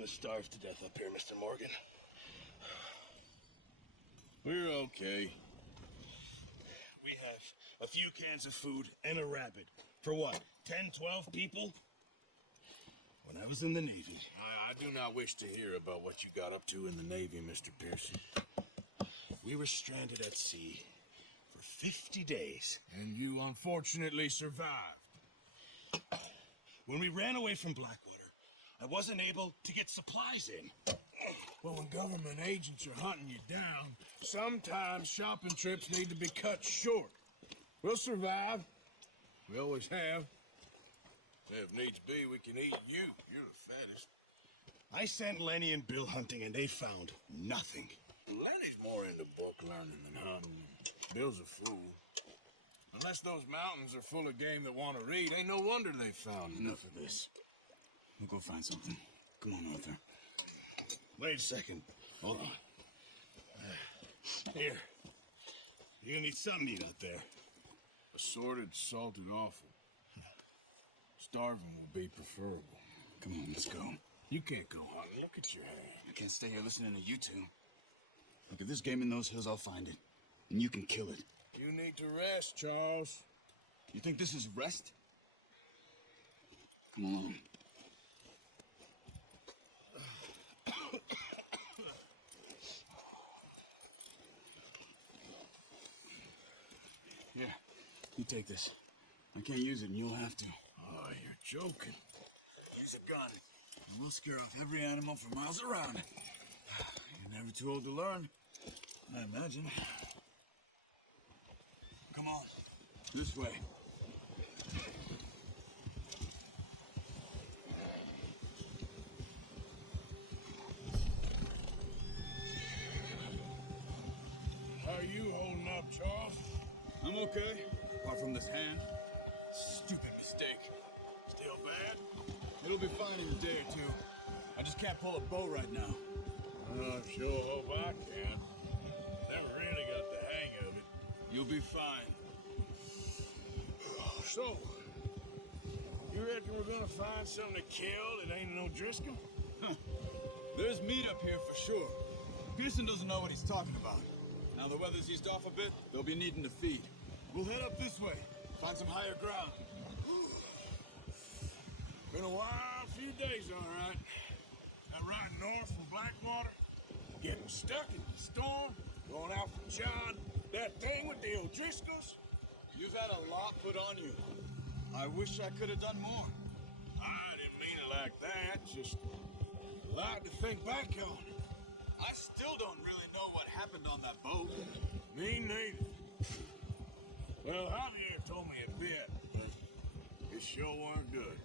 gonna starve to death up here, Mr. Morgan. We're okay. We have a few cans of food and a rabbit. For what, 10, 12 people? When I was in the Navy. I do not wish to hear about what you got up to in the Navy, Mr. Pearson. We were stranded at sea for 50 days. And you unfortunately survived. When we ran away from Blackwater, I wasn't able to get supplies in. Well, when government agents are hunting you down, sometimes shopping trips need to be cut short. We'll survive. We always have. If needs be, we can eat you. You're the fattest. I sent Lenny and Bill hunting, and they found nothing. Lenny's more into book learning than hunting. Bill's a fool. Unless those mountains are full of game that want to read, ain't no wonder they found Enough of this. We'll go find something. Come on, Arthur. Wait a second. Hold on. Here. You're gonna need something to eat out there. Assorted, salted offal. Starving will be preferable. Come on, let's go. You can't go hunting. Look at your hand. I can't stay here listening to you two. Look, if there's game in those hills, I'll find it. And you can kill it. You need to rest, Charles. You think this is rest? Come on. Here, you take this. I can't use it, and you'll have to. Oh, you're joking. Use a gun, and we'll scare off every animal for miles around. You're never too old to learn, I imagine. Come on, this way. How are you holding up, Charles? I'm okay, apart from this hand. Stupid mistake. Still bad? It'll be fine in a day or two. I just can't pull a bow right now. I sure hope I can. Never really got the hang of it. You'll be fine. So, you reckon we're gonna find something to kill that ain't no Driscoll? There's meat up here for sure. Pearson doesn't know what he's talking about. Now the weather's eased off a bit, they'll be needing to feed. We'll head up this way, find some higher ground. Been a wild few days, all right. That ride north from Blackwater, getting stuck in the storm, going out from John, that thing with the O'Driscolls. You've had a lot put on you. I wish I could have done more. I didn't mean it like that, just a lot to think back on. I still don't really know what happened on that boat. Me neither. Well, Javier told me a bit, but it sure weren't good.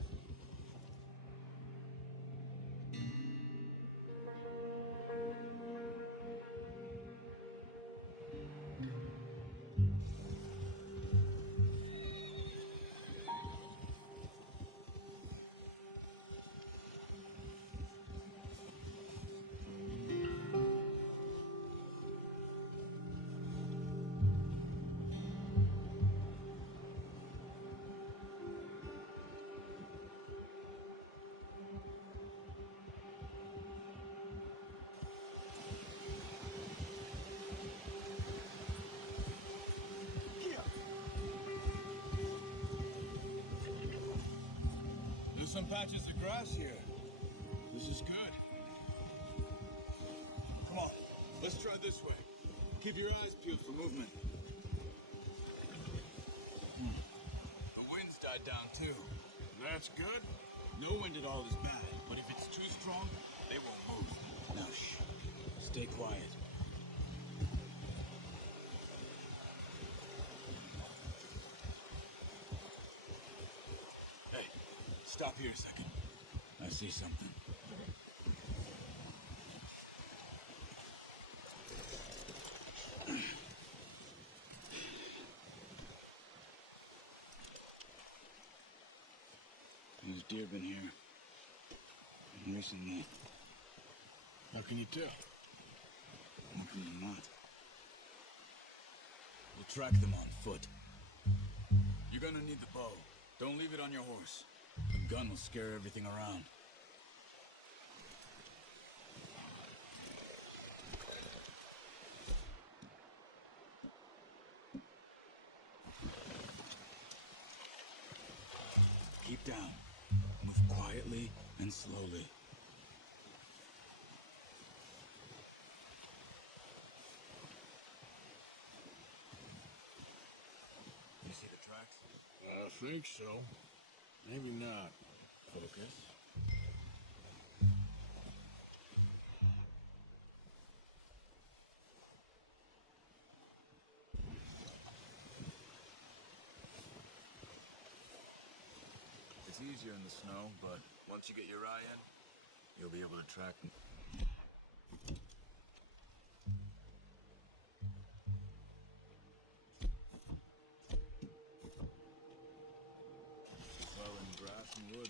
There's some patches of grass here. This is good. Come on, let's try this way. Keep your eyes peeled for movement. The wind's died down too. That's good. No wind at all is bad, but if it's too strong, they won't move. Now shh, stay quiet. Hey, stop here a second. I see something. There's deer been here recently. How can you tell? How can you not? We'll track them on foot. You're gonna need the bow. Don't leave it on your horse. The gun will scare everything around. and slowly. You see the tracks? I think so. Maybe not. Focus. It's easier in the snow, but once you get your eye in, you'll be able to track them. It's all in grass and woods.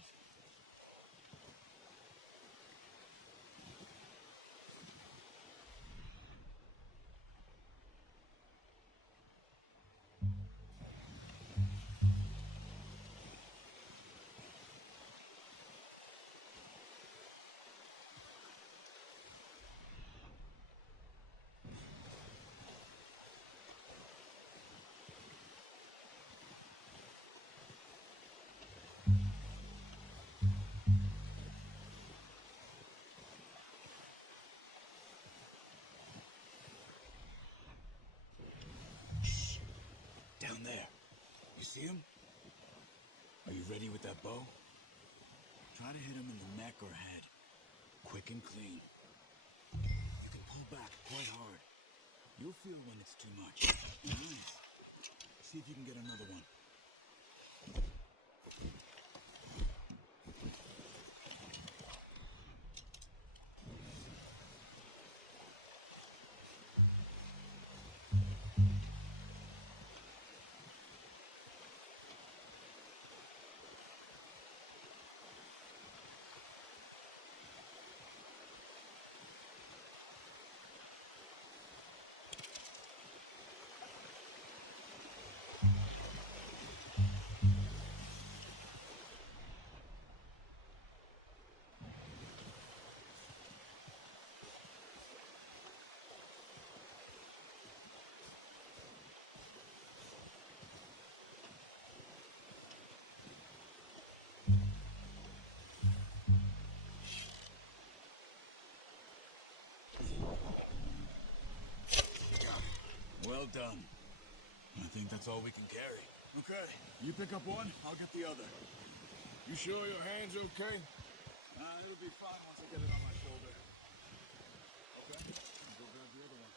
Down there. You see him? Are you ready with that bow? Try to hit him in the neck or head. Quick and clean. You can pull back quite hard. You'll feel when it's too much. Nice. See if you can get another one. Well done. I think that's all we can carry. Okay, you pick up one, I'll get the other. You sure your hand's okay? It'll be fine once I get it on my shoulder. Okay, I'll go grab the other one.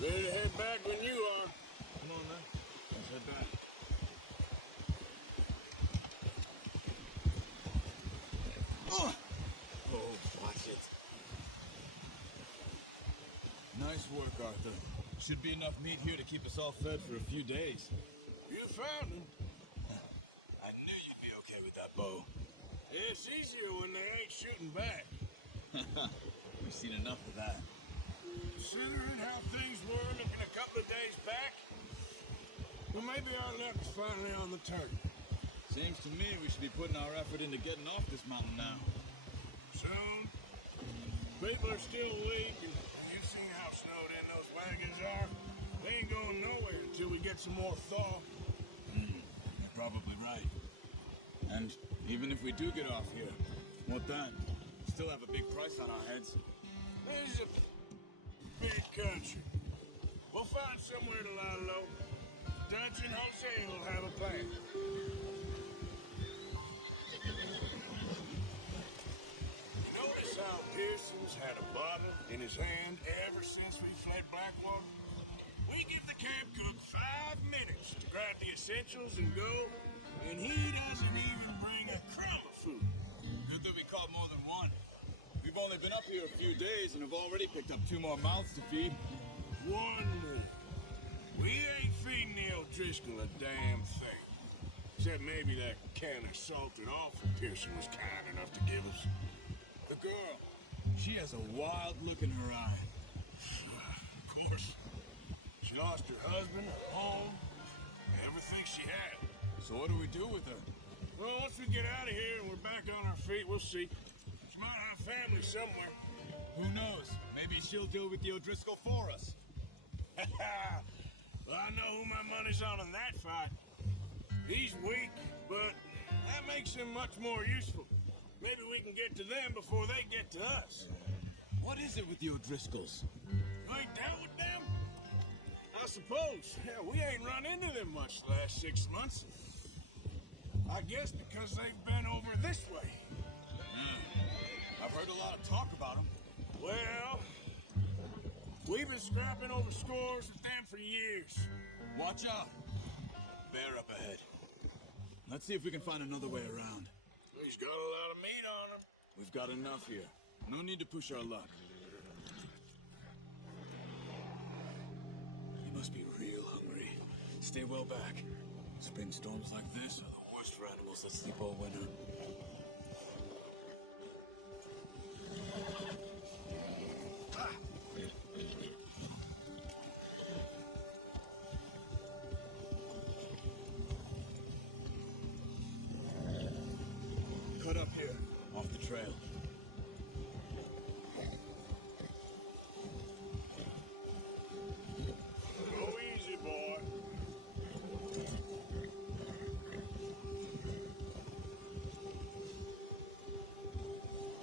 Ready to head back when you are. Come on, man. Let's head back. Oh, watch it. Nice work, Arthur. Should be enough meat here to keep us all fed for a few days. You found him. I knew you'd be okay with that bow. It's easier when they ain't shooting back. We've seen enough of that. Considering how things were looking a couple of days back, well, maybe our luck is finally on the turn. Seems to me we should be putting our effort into getting off this mountain now. Soon. People are still weak, and you've seen how snowed in those wagons are. They ain't going nowhere until we get some more thaw. You're probably right. And even if we do get off here, what then? We still have a big price on our heads. This is a big country. We'll find somewhere to lie low. Dutch and Jose will have a plan. You notice how Pearson's had a bottle in his hand ever since we fled Blackwater? We give the camp cook 5 minutes to grab the essentials and go, and he doesn't even bring a crumb of food. Good that we caught more than one. We've only been up here a few days and have already picked up 2 more mouths to feed. One meal. We ain't feeding the O'Driscoll a damn thing. Except maybe that can of salted offal Pearson was kind enough to give us. The girl, she has a wild look in her eye. Of course. She lost her husband, her home, everything she had. So what do we do with her? Well, once we get out of here and we're back on our feet, we'll see. She might have family somewhere. Who knows? Maybe she'll deal with the O'Driscoll for us. Well, I know who my money's on in that fight. He's weak, but that makes him much more useful. Maybe we can get to them before they get to us. What is it with the O'Driscolls? You ain't dealt with them? I suppose. Yeah, we ain't run into them much the last 6 months. I guess because they've been over this way. I've heard a lot of talk about them. Well, we've been scrapping over scores with them for years. Watch out. Bear up ahead. Let's see if we can find another way around. He's got a lot of meat on him. We've got enough here. No need to push our luck. You must be real hungry. Stay well back. Spring storms like this are the worst for animals that sleep all winter. Cut up here, off the trail. Go easy, boy.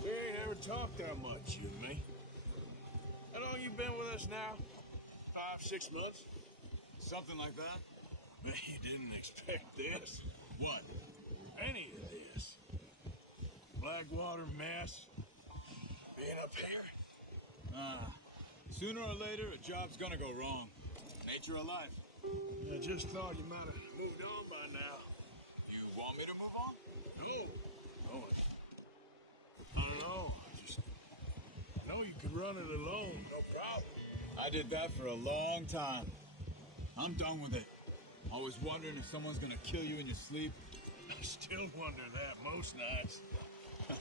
We ain't ever talked that much, you and me. How long you been with us now? 5, 6 months? Something like that? Man, you didn't expect this. What? Any of this. Blackwater mess. Being up here? Sooner or later, a job's gonna go wrong. Nature of life. I just thought you might have moved on by now. You want me to move on? No. No. I don't know. Just know you could run it alone. No problem. I did that for a long time. I'm done with it. Always wondering if someone's gonna kill you in your sleep. I still wonder that most nights.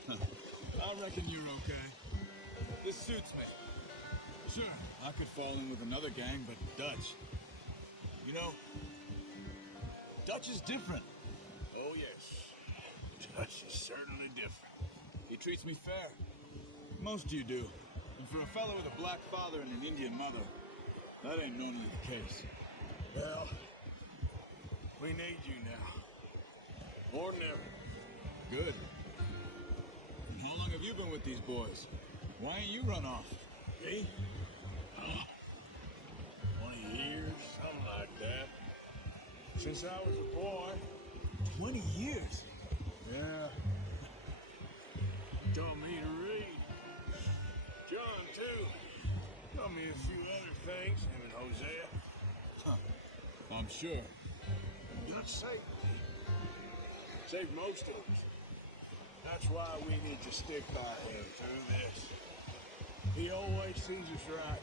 I reckon you're okay. This suits me. Sure, I could fall in with another gang, but Dutch. You know, Dutch is different. Oh, yes. Dutch is certainly different. He treats me fair. Most you do. And for a fellow with a black father and an Indian mother, that ain't normally the case. Well, we need you now. More than ever. Good. And how long have you been with these boys? Why ain't you run off? Me? 20 years, something like that. Since I was a boy. 20 years? Yeah. Taught me to read. John, too. Taught me a few other things, him and Hosea. I'm sure. Dutch saved me. Saved most of us. That's why we need to stick by him through this. He always sees us right.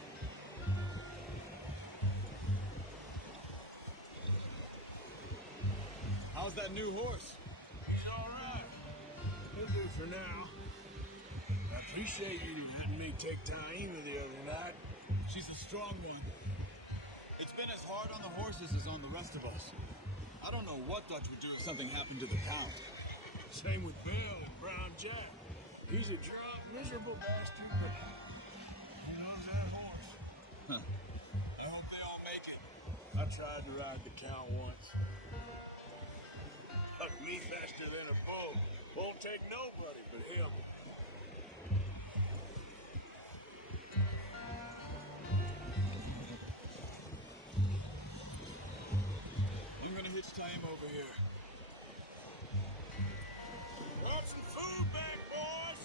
How's that new horse? He's all right. He'll do for now. I appreciate you letting me take Taima the other night. She's a strong one. It's been as hard on the horses as on the rest of us. I don't know what Dutch would do if something happened to the town. Same with Bill and Brown Jack. He's a drunk, miserable bastard, but he knows that horse. I hope they all make it. I tried to ride the count once. Huck me faster than a bull. Won't take nobody but him. same over here. Want some food back, boys?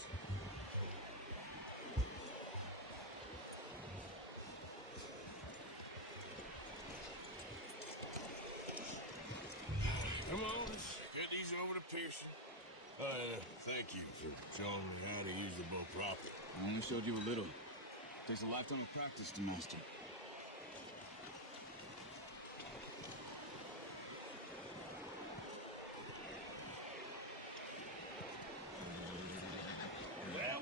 Come on, let's get these over to Pearson. Thank you for showing me how to use the bow properly. I only showed you a little. Takes a lifetime of practice to master. Well.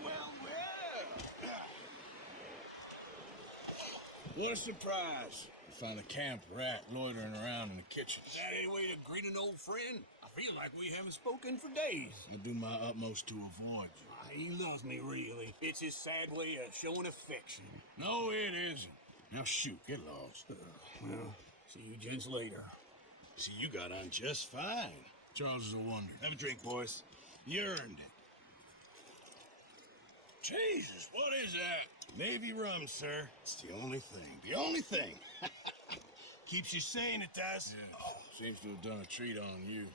What a surprise. You found a camp rat loitering around in the kitchen. Is that any way to greet an old friend? I feel like we haven't spoken for days. I'll do my utmost to avoid you. He loves me, really. It's his sad way of showing affection. No, it isn't. Now shoot, get lost. Well, see you gents later. See, you got on just fine. Charles is a wonder. Have a drink, boys. You earned it. Jesus, what is that? Navy rum, sir. It's the only thing. The only thing. Keeps you sane, it does. Yeah, seems to have done a treat on you.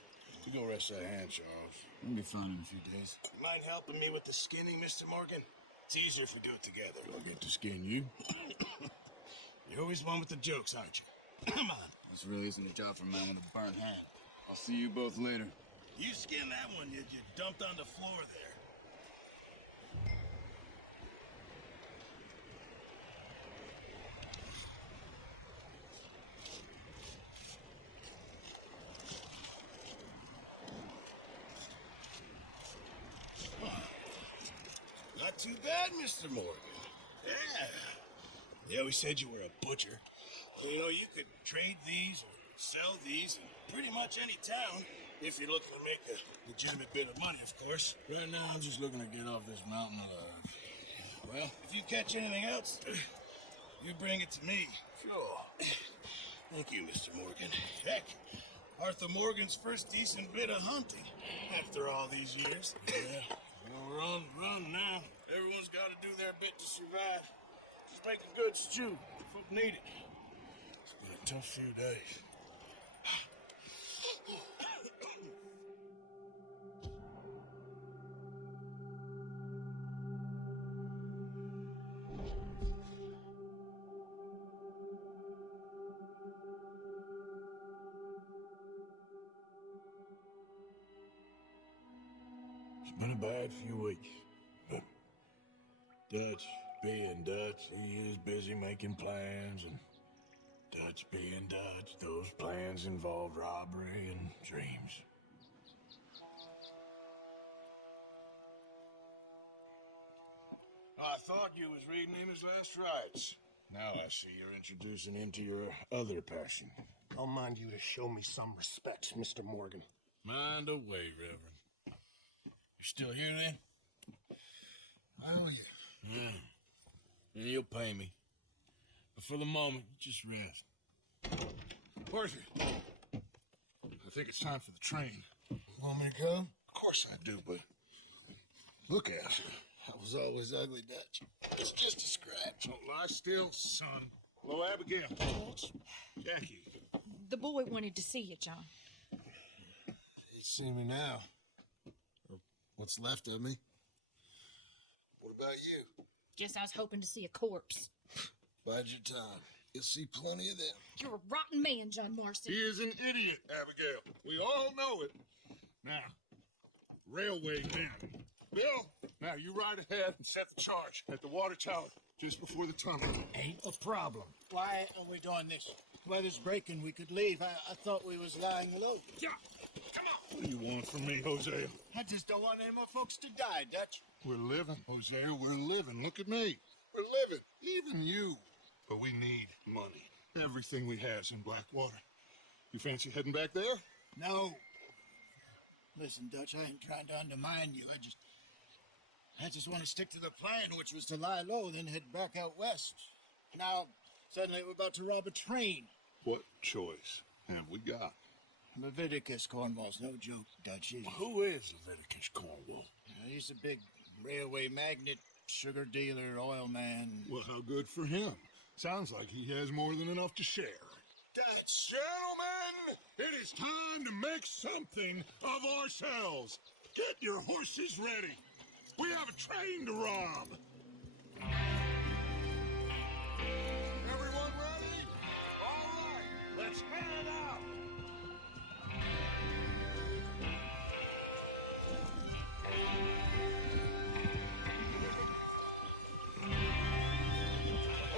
You go rest that hand, Charles. We'll be fine in a few days. You mind helping me with the skinning, Mr. Morgan? It's easier if we do it together. I'll get to skin you. You're always one with the jokes, aren't you? Come on. This really isn't a job for a man with a burnt hand. I'll see you both later. You skin that one you dumped on the floor there. Not too bad, Mr. Morgan. Yeah. They always said you were a butcher. You know, you could trade these or sell these in pretty much any town if you're looking to make a legitimate bit of money, of course. Right now, I'm just looking to get off this mountain alive. Well, if you catch anything else, you bring it to me. Sure. Thank you, Mr. Morgan. Heck, Arthur Morgan's first decent bit of hunting after all these years. Yeah. Well, we're on the run now. Everyone's got to do their bit to survive. Just make a good stew. Folk need it. It's been a tough few days. It's been a bad few weeks, but Dutch being Dutch, he is busy making plans, and Dutch being Dutch, those plans involve robbery and dreams. I thought you was reading him his last rites. Now I see you're introducing him to your other passion. I'll mind you to show me some respect, Mr. Morgan. Mind away, Reverend. You still here then? Oh, yeah. Yeah. And you'll pay me. But for the moment, just rest. Percy, I think it's time for the train. Want me to come? Of course I do, but look at you. I was always ugly, Dutch. It's just a scratch. Don't lie still, son. Hello, Abigail. Jackie. The boy wanted to see you, John. You see me now. Or what's left of me. What about you? Guess I was hoping to see a corpse. Bide your time. You'll see plenty of them. You're a rotten man, John Marston. He is an idiot, Abigail. We all know it. Now, railway man. Bill, now you ride ahead and set the charge at the water tower just before the tunnel. Ain't a problem. Why are we doing this? Weather's breaking. We could leave. I thought we was lying low. Yeah, come on. What do you want from me, Hosea? I just don't want any more folks to die, Dutch. We're living, Hosea. We're living. Look at me. We're living. Even you. But we need money. Everything we has in Blackwater. You fancy heading back there? No. Listen, Dutch, I ain't trying to undermine you. I just want to stick to the plan, which was to lie low, then head back out west. Now, suddenly we're about to rob a train. What choice have we got? Leviticus Cornwall's no joke, Dutch. Who is Leviticus Cornwall? He's a big railway magnate, sugar dealer, oil man. Well, how good for him. Sounds like he has more than enough to share. Dutch! Gentlemen, it is time to make something of ourselves. Get your horses ready. We have a train to rob. Everyone ready? All right, let's head out.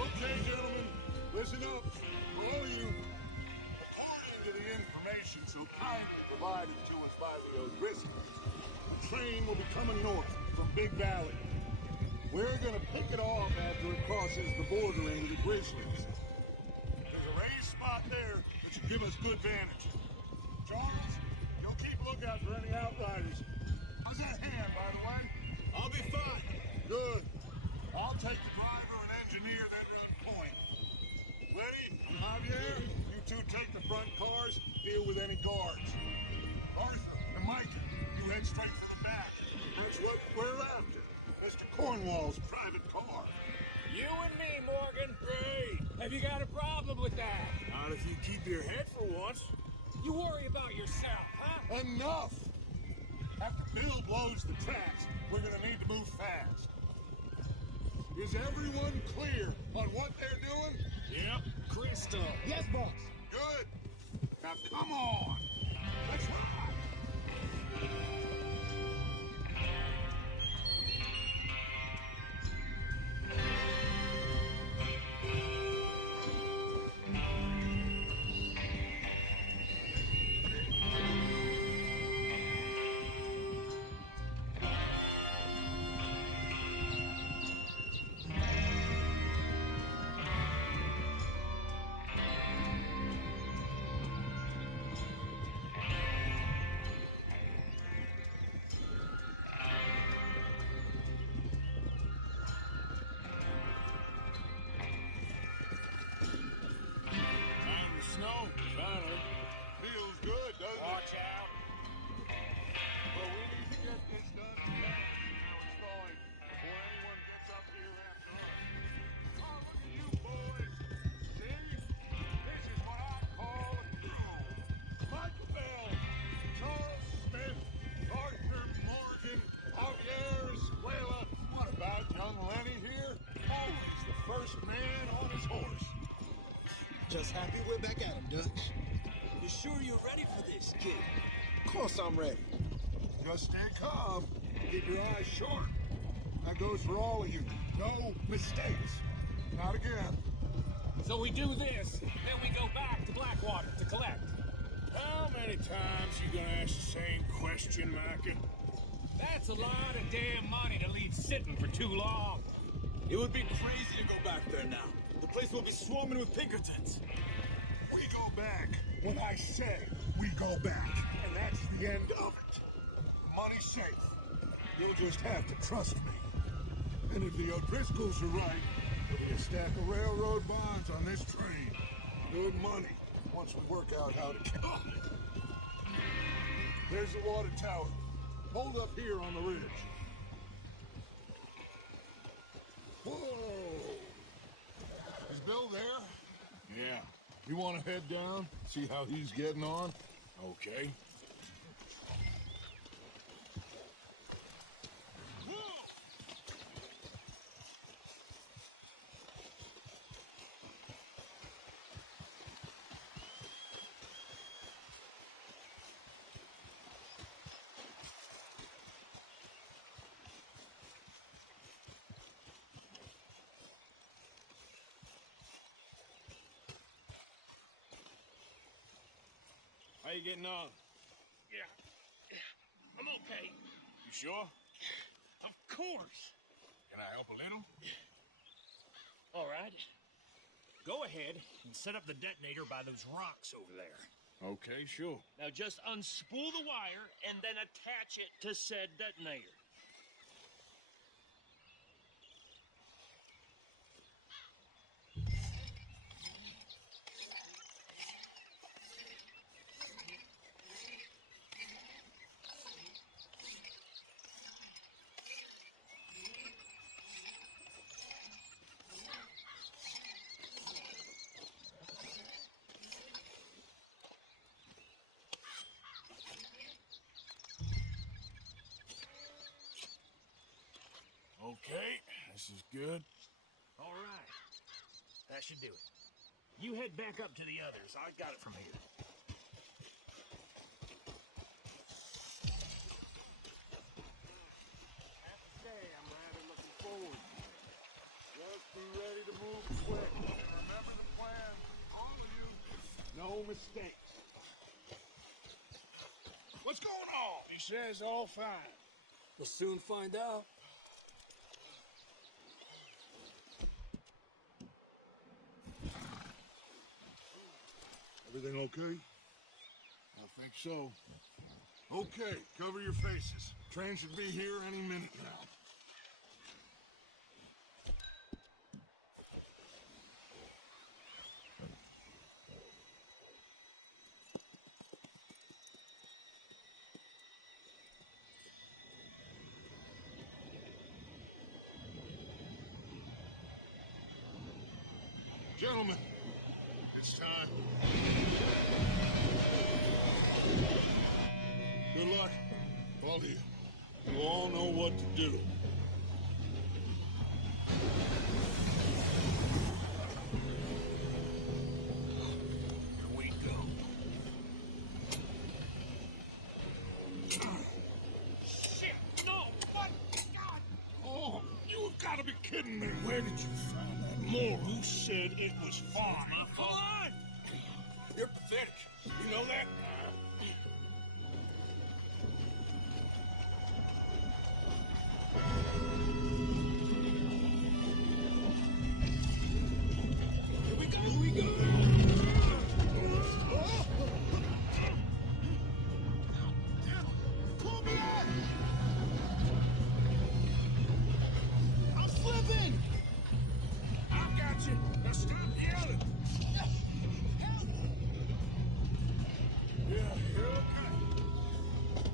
Okay, gentlemen, listen up. Below you, according to the information so kindly provided to us by the O'Driscolls, the train will be coming north from Big Valley. We're gonna pick it off after it crosses the border into the Grizzlies. There's a raised spot there that should give us good vantage. Charles, you'll keep lookout for any outriders. How's that hand, by the way? I'll be fine. Good. I'll take the driver and engineer, then run point. Lenny and Javier, you two take the front cars, deal with any guards. Arthur and Micah, you head straight for the back. That's what we're after. Mr. Cornwall's private car. You and me, Morgan. Hey, have you got a problem with that? Not if you keep your head for once. You worry about yourself, huh? Enough! After Bill blows the tracks, we're gonna need to move fast. Is everyone clear on what they're doing? Yep, Crystal. Yes, boss. Good. Now come on. Let's ride. Snow, finally. Feels good, doesn't it? Watch out. Well, we need to get this done today. It's thawing before anyone gets up here after us. Oh, look at you boys. See? This is what I call a crew. Michael Bell, Charles Smith, Arthur Morgan, Javier Escuela. What about young Lenny here? Always the first man on his horse. Just happy we're back at him, Dutch. You sure you're ready for this, kid? Of course I'm ready. Just stay calm. Keep your eyes sharp. That goes for all of you. No mistakes. Not again. So we do this, then we go back to Blackwater to collect. How many times you gonna ask the same question, Micah? That's a lot of damn money to leave sitting for too long. It would be crazy to go back there now. The place will be swarming with Pinkertons. We go back when I say we go back. And that's the end of it. The money's safe. You'll just have to trust me. And if the O'Driscolls are right, there'll be a stack of railroad bonds on this train. Good money, once we work out how to kill. There's the water tower. Hold up here on the ridge. Whoa! Is Bill there? Yeah. You want to head down, see how he's getting on? Okay. How you getting on? Yeah, I'm okay. You sure? Of course. Can I help a little? All right. Go ahead and set up the detonator by those rocks over there. Okay, sure. Now just unspool the wire and then attach it to said detonator. Okay, this is good. All right. That should do it. You head back up to the others. I got it from here. I'm rather looking forward to it. Just be ready to move quick. Remember the plan, all of you. No mistakes. What's going on? He says all fine. We'll soon find out. Everything okay? I think so. Okay, cover your faces. Train should be here any minute now. Gentlemen, it's time. Good luck, all of you. You all know what to do. Here we go. Shit! No! What? God! Oh, you have got to be kidding me. Where did you find that more? Who said it was fine? Come on! You're pathetic. You know that? Here we go! Here we go! Pull me up! I'm slipping! I got you! Now stop yelling! Yeah, you're okay.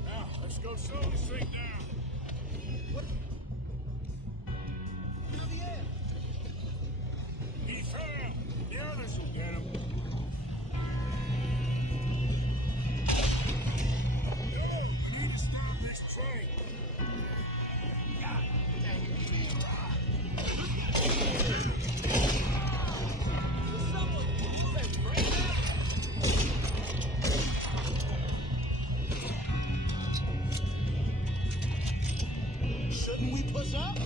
Now, let's go slowly straight down. What? Javier! He fell! The others will get him. No, we need to stop this train. God dang it. Shouldn't we push up?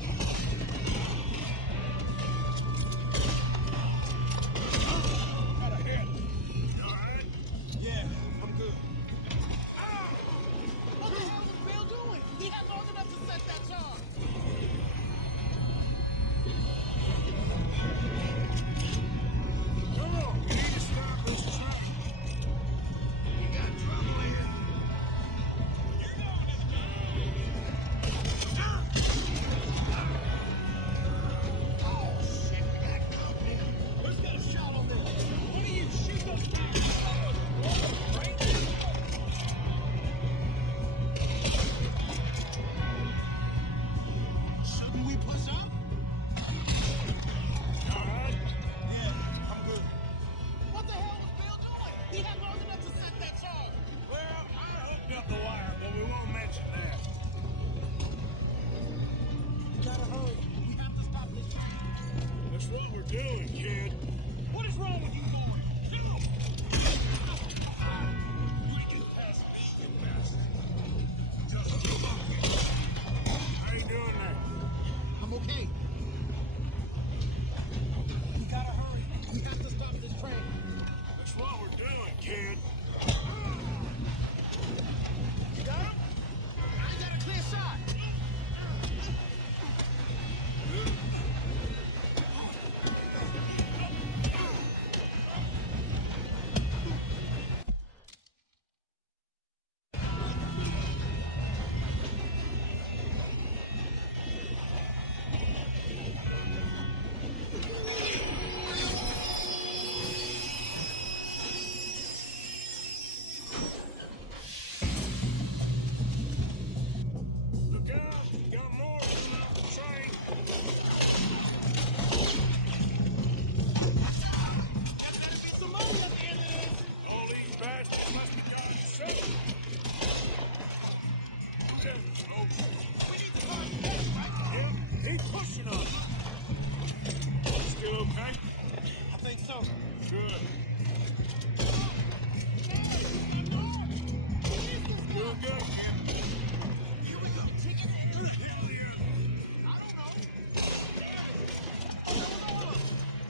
Got a hit. You all right? Yeah, I'm good. What the hell was Bill doing? He had long enough to set that charge. Come on, we need to stop this train. You got trouble here. You're going to the Oh, shit, we got company. Let's get a shot on this. What do you shoot those guys? Shouldn't we push up? All right? Yeah, I'm good. What the hell was Bill doing? He had long enough to set that charge. Well, I hooked up the wire, but we won't mention that. We gotta hurry. We have to stop this train. That's what we're doing, kid. What is wrong with you boys? Kill 'em! We can pass me, you bastard. Just give up. How you doing there? I'm okay. We gotta hurry. We have to stop this train. That's what we're doing, kid. You got him? I got a clear shot. pushing us. Still okay? I think so. Good. Doing good, man. Here we go. Take it in. Hell yeah. I don't know.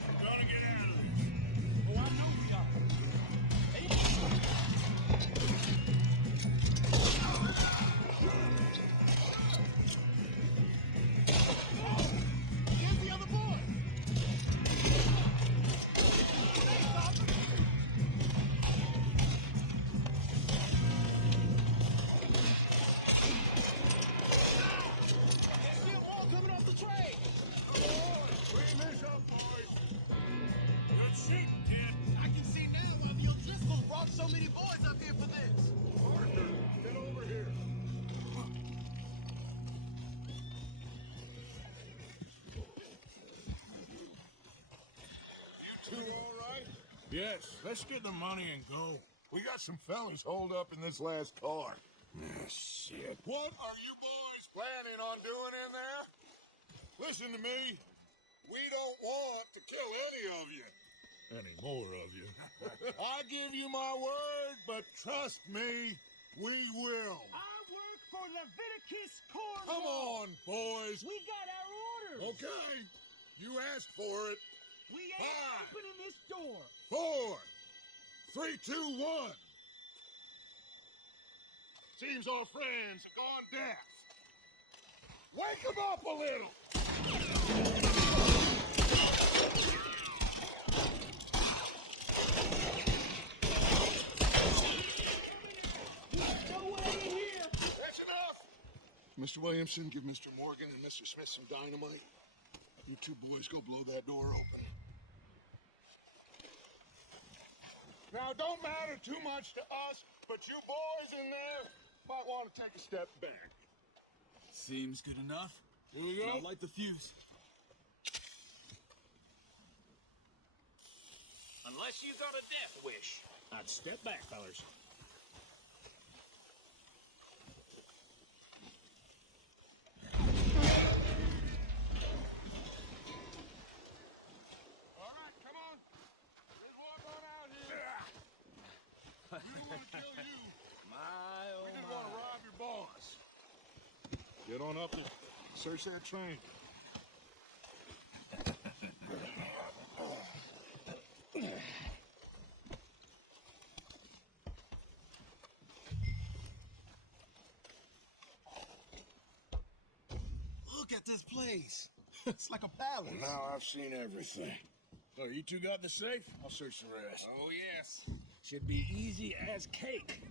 We're gonna get out of this. Oh, I know we are. Here's the other boy. There's still more coming off the train. Clean this up, boys. Good shooting, kid. I can see now why the O'Driscolls brought so many boys up here for this. Arthur, get over here. You two all right? Yes, let's get the money and go. We got some fellas holed up in this last car. Ah, shit. What are you boys planning on doing in there? Listen to me. We don't want to kill any of you. Any more of you. I give you my word, but trust me, we will. I work for Leviticus Corps. Come on, boys. We got our orders. Okay. You asked for it. We ain't Fine. opening this door. 4, 3, 2, 1. Seems our friends have gone deaf. Wake them up a little. That's enough. Mr. Williamson, give Mr. Morgan and Mr. Smith some dynamite. You two boys go blow that door open. Now, it don't matter too much to us, but you boys in there might want to take a step back. Seems good enough. Here we go. I'll light the fuse. Unless you got a death wish, I'd step back, fellas. All right, come on. Let's walk on out here. We don't want to kill you. We just want to rob your boss. Get on up and search that train. Look at this place. It's like a palace. Now I've seen everything. So you two got the safe? I'll search the rest. Oh, yes. Should be easy as cake.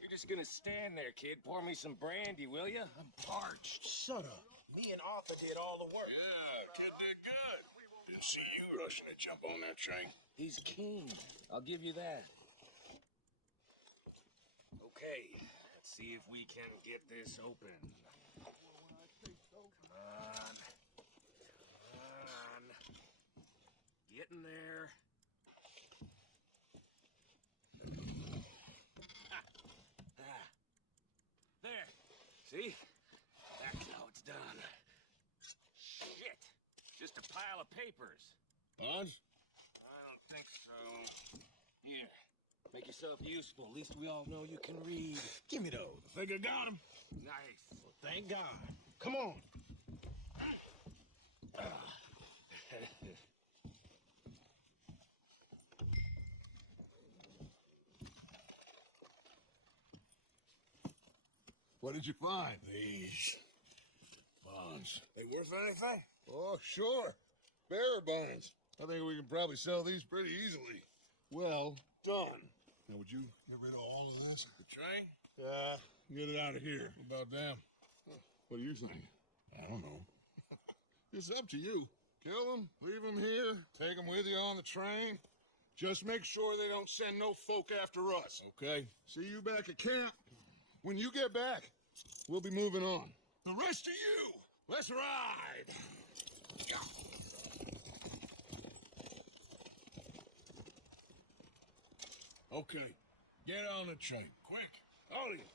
You're just gonna stand there, kid. Pour me some brandy, will you? I'm parched. Shut up. Me and Arthur did all the work. Yeah, kid did good. Didn't see you rushing to jump on that train. He's keen. I'll give you that. Okay, let's see if we can get this open. Come on. Come on. Get in there. There. See? That's how it's done. Shit. Just a pile of papers. Bonds? I don't think so. Here. Make yourself useful. At least we all know you can read. Give me those. I think I got him. Nice. Well, thank God. Come on. What did you find? These bonds. They worth anything? Oh, sure. Bearer bonds. I think we can probably sell these pretty easily. Well done. Now, would you get rid of all of this? The train? Yeah, get it out of here. What about them? What do you think? I don't know. It's up to you. Kill them, leave them here, take them with you on the train. Just make sure they don't send no folk after us. Okay. See you back at camp. When you get back, we'll be moving on. The rest of you, let's ride. Okay, get on the train, quick. All of you.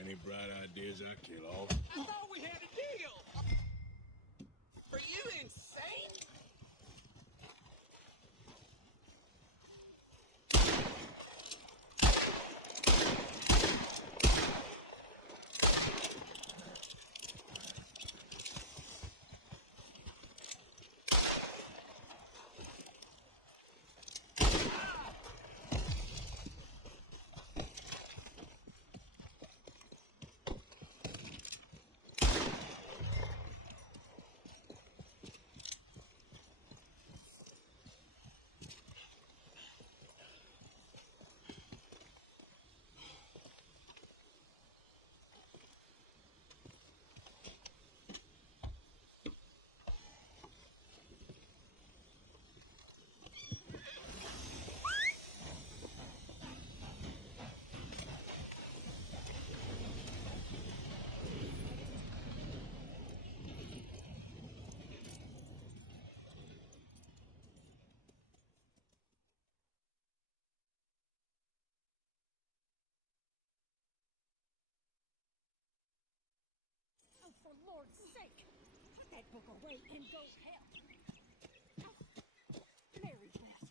Any bright ideas I kill off? I thought we had a deal. that book away and go help. Very best.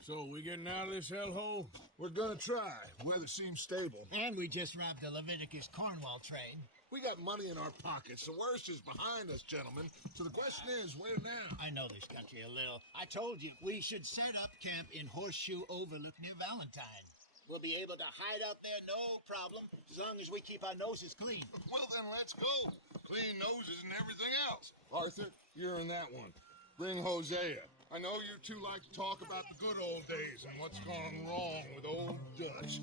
So, we getting out of this hellhole? We're gonna try. Weather seems stable. And we just robbed the Leviticus Cornwall train. We got money in our pockets. The worst is behind us, gentlemen. So the question is, where now? I know this country a little. I told you, we should set up camp in Horseshoe Overlook near Valentine. We'll be able to hide out there, no problem, as long as we keep our noses clean. Well, then let's go. Clean noses and everything else. Arthur, you're in that one. Bring Hosea. I know you two like to talk about the good old days and what's gone wrong with old Dutch.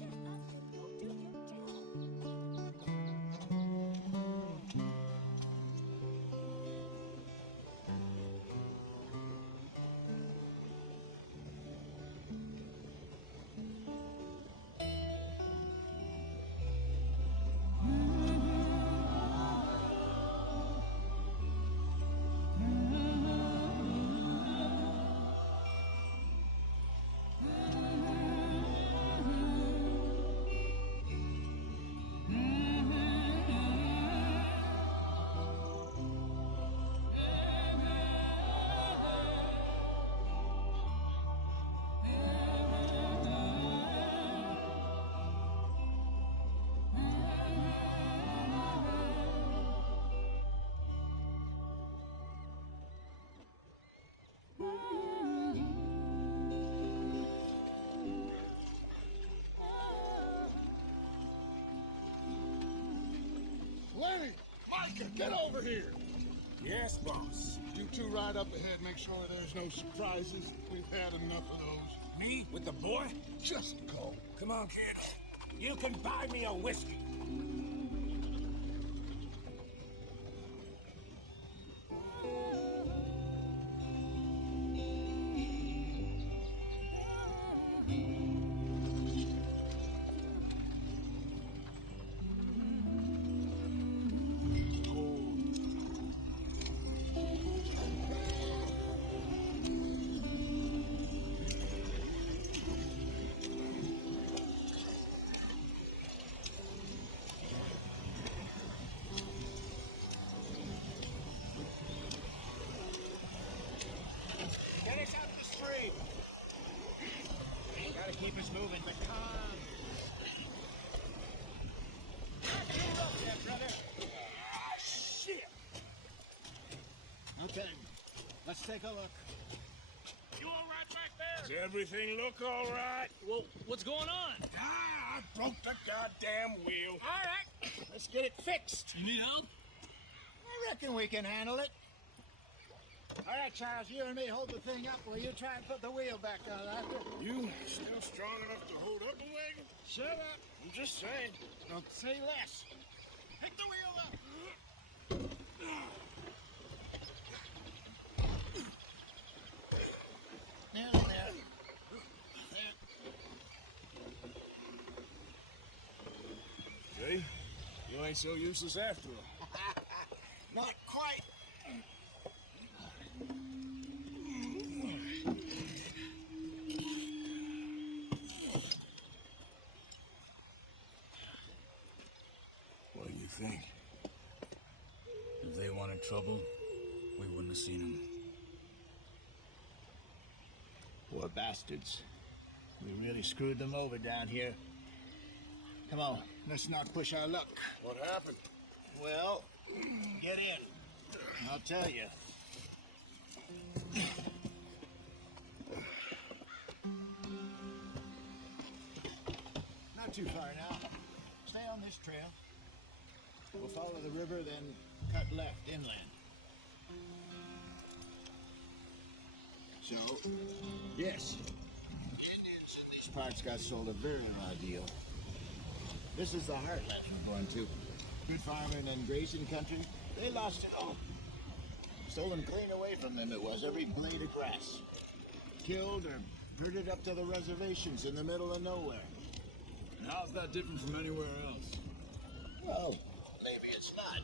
Lenny! Micah, get over here! Yes, boss. You two ride up ahead, make sure there's no surprises. We've had enough of those. Me? With the boy? Just go. Come on, kid. You can buy me a whiskey. Get us out the street. Gotta keep us moving, but calm. Get up there, brother. Ah, shit. Okay, let's take a look. You all right back there? Does everything look all right? Well, what's going on? Ah, I broke the goddamn wheel. All right, let's get it fixed. You need help? I reckon we can handle it. All right, Charles, you and me hold the thing up while you try and put the wheel back on after. You still strong enough to hold up a wagon? Shut up. I'm just saying. Don't say less. Pick the wheel up. Nearly there. See? You ain't so useless after all. Not quite. What do you think? If they wanted trouble, we wouldn't have seen them. Poor bastards. We really screwed them over down here. Come on, let's not push our luck. What happened? Well, get in. I'll tell you. Not too far now. Stay on this trail. We'll follow the river, then cut left inland. So, yes, Indians in these parts got sold a very raw deal. This is the heartland we're going to. Good farming and grazing country. They lost it all. Stolen clean away from them it was, every blade of grass. Killed or herded up to the reservations in the middle of nowhere. And how's that different from anywhere else? Well, maybe it's not.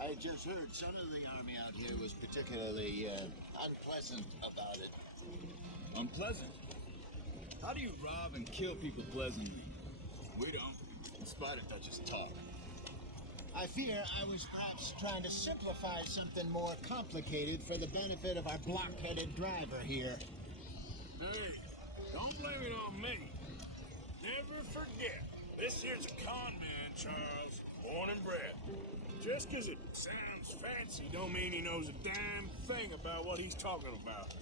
I just heard some of the army out here was particularly unpleasant about it. Unpleasant? How do you rob and kill people pleasantly? We don't. Spartacus just talk. I fear I was perhaps trying to simplify something more complicated for the benefit of our block-headed driver here. Hey, don't blame it on me. Never forget, this here's a con man, Charles, born and bred. Just 'cause it sounds fancy don't mean he knows a damn thing about what he's talking about.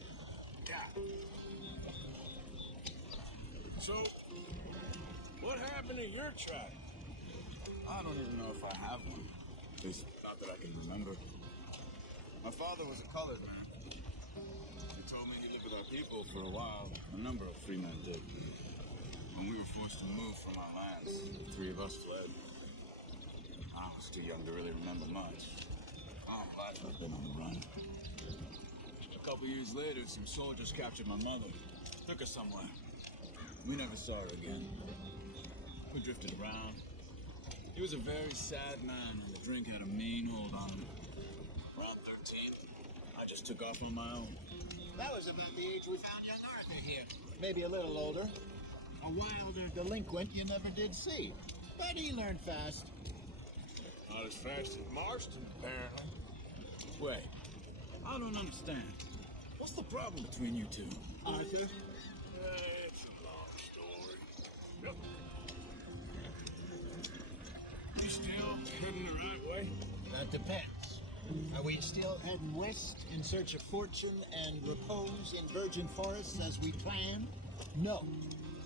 God. So, what happened to your track? I don't even know if I have one. At least, not that I can remember. My father was a colored man. He told me he lived with our people for a while. A number of free men did. When we were forced to move from our lands, the three of us fled. I was too young to really remember much. All my life I've been on the run. A couple years later, some soldiers captured my mother. Took her somewhere. We never saw her again. We drifted around. He was a very sad man, and the drink had a mean hold on him. Around 13, I just took off on my own. That was about the age we found young Arthur here. Maybe a little older. A wilder delinquent you never did see. But he learned fast. Not as fast as Marston, apparently. Wait, I don't understand. What's the problem between you two? Arthur? It's a long story. Yep. You still heading the right way? That depends. Are we still heading west in search of fortune and repose in virgin forests as we planned? No.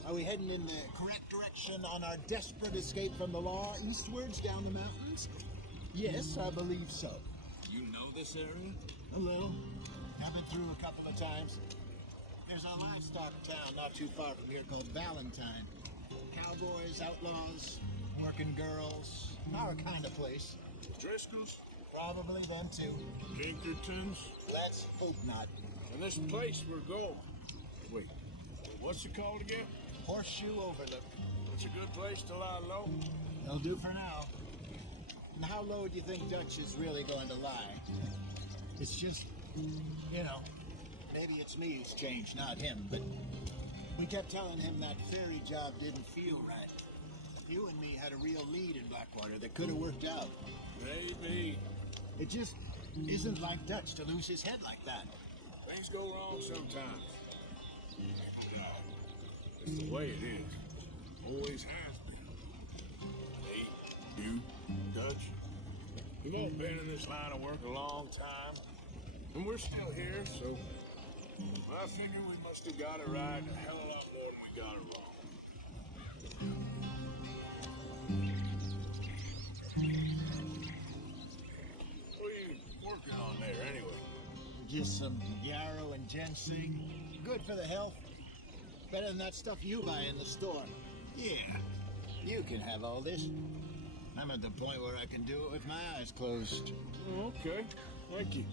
Are we heading in the correct direction on our desperate escape from the law eastwards down the mountains? Yes, I believe so. You know this area? A little. I've been through a couple of times. There's a livestock town not too far from here called Valentine. Cowboys, outlaws, working girls, our kind of place. Driscoll's? Probably them too. Pinkertons? Let's hope not. And this place we're going. Wait, what's it called again? Horseshoe Overlook. It's a good place to lie low. They'll do for now. And how low do you think Dutch is really going to lie? It's just, you know, maybe it's me who's changed, not him, but we kept telling him that ferry job didn't feel right. You and me had a real lead in Blackwater that could have worked out. Maybe. It just isn't like Dutch to lose his head like that. Things go wrong sometimes. Yeah. It's the way it is. Always has been. Me, you, Dutch. We've all been in this line of work a long time. And we're still here, so I figure we must have got it right a hell of a lot more than we got it wrong. What are you working on there, anyway? Just some yarrow and ginseng. Good for the health. Better than that stuff you buy in the store. Yeah, you can have all this. I'm at the point where I can do it with my eyes closed. Okay, thank you.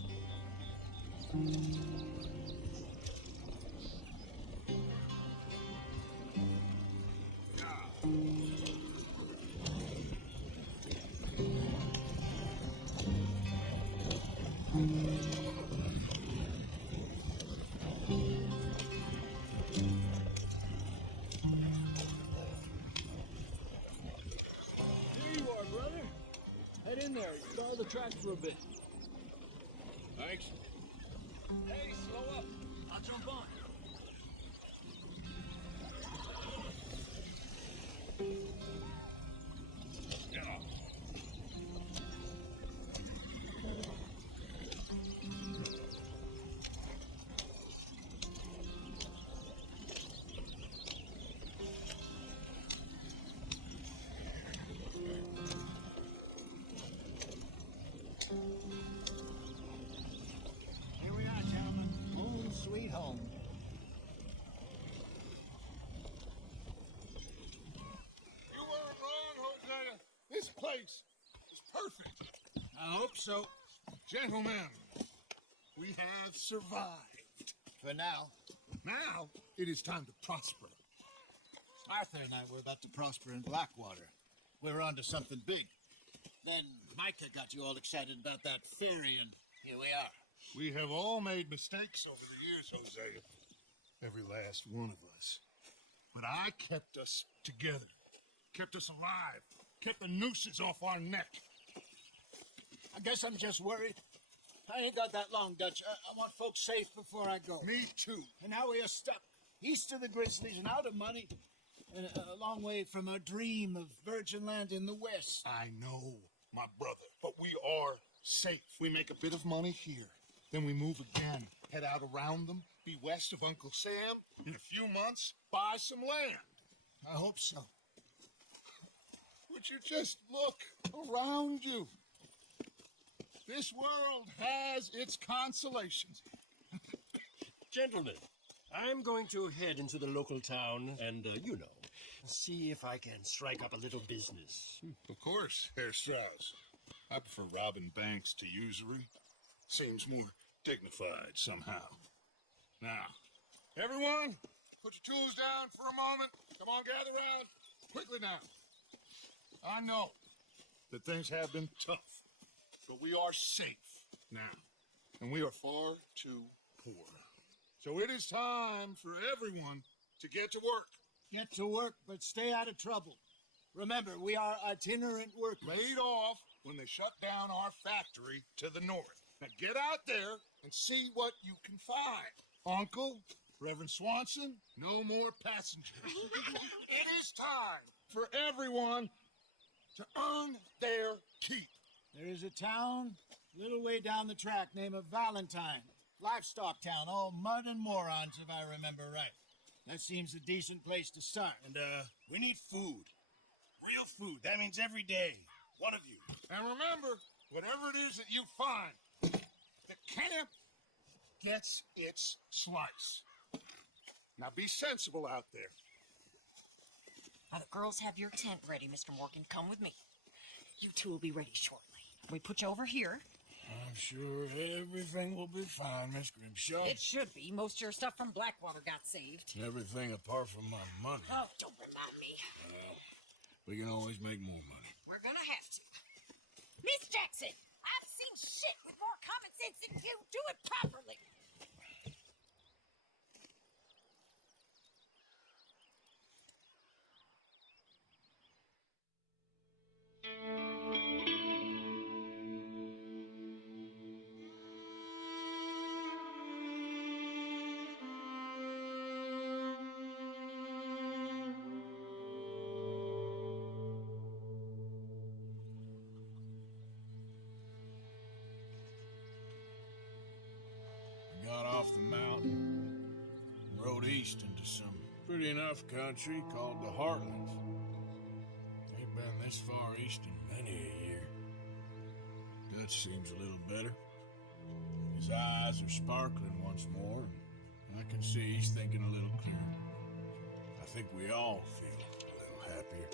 Stall the track for a bit. Thanks. Hey, slow up. I'll jump on. Here we are, gentlemen. Home sweet home. You weren't wrong, Hosea. This place is perfect. I hope so. Gentlemen, we have survived. For now. Now, it is time to prosper. Arthur and I were about to prosper in Blackwater. We were onto something big. Then Micah got you all excited about that ferry, and here we are. We have all made mistakes over the years, Hosea. Every last one of us. But I kept us together. Kept us alive. Kept the nooses off our neck. I guess I'm just worried. I ain't got that long, Dutch. I want folks safe before I go. Me too. And now we are stuck east of the Grizzlies and out of money, and a long way from our dream of virgin land in the west. I know, my brother, but we are safe. We make a bit of money here, then we move again, head out around them, be west of Uncle Sam. In a few months, buy some land. I hope so. Would you just look around you? This world has its consolations. Gentlemen, I'm going to head into the local town and, see if I can strike up a little business. Of course, Herr Strauss. I prefer robbing banks to usury. Seems more dignified somehow. Now, everyone, put your tools down for a moment. Come on, gather round. Quickly now. I know that things have been tough, but we are safe now, and we are far too poor. So it is time for everyone to get to work. Get to work, but stay out of trouble. Remember, we are itinerant workers. Laid off when they shut down our factory to the north. Now get out there and see what you can find. Uncle, Reverend Swanson, no more passengers. It is time for everyone to earn their keep. There is a town a little way down the track named Valentine. Livestock town, all mud and morons, if I remember right. That seems a decent place to start. And, we need food. Real food. That means every day. One of you. And remember, whatever it is that you find, the camp gets its slice. Now be sensible out there. Now, the girls have your tent ready, Mr. Morgan. Come with me. You two will be ready shortly. We put you over here. I'm sure everything will be fine, Miss Grimshaw. It should be. Most of your stuff from Blackwater got saved. Everything apart from my money. Oh, don't remind me. We can always make more money. We're gonna have to. Miss Jackson, I've seen shit with more common sense than you. Do it properly. Got off the mountain, rode east into some pretty enough country called the Heartlands. Ain't been this far east in many a year. Dutch seems a little better. His eyes are sparkling once more, and I can see he's thinking a little clearer. I think we all feel a little happier,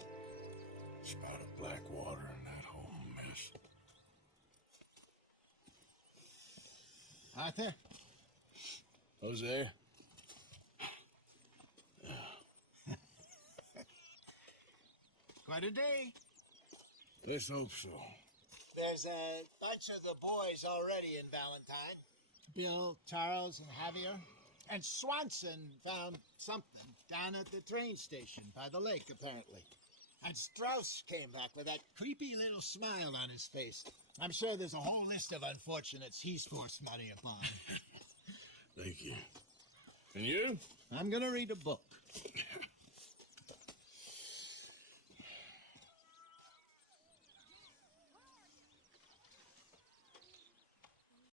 in spite of Blackwater and that whole mess. Arthur? Hosea? Quite a day. Let's hope so. There's a bunch of the boys already in Valentine. Bill, Charles, and Javier. And Swanson found something down at the train station by the lake, apparently. And Strauss came back with that creepy little smile on his face. I'm sure there's a whole list of unfortunates he's forced money upon. Thank you. And you? I'm gonna read a book.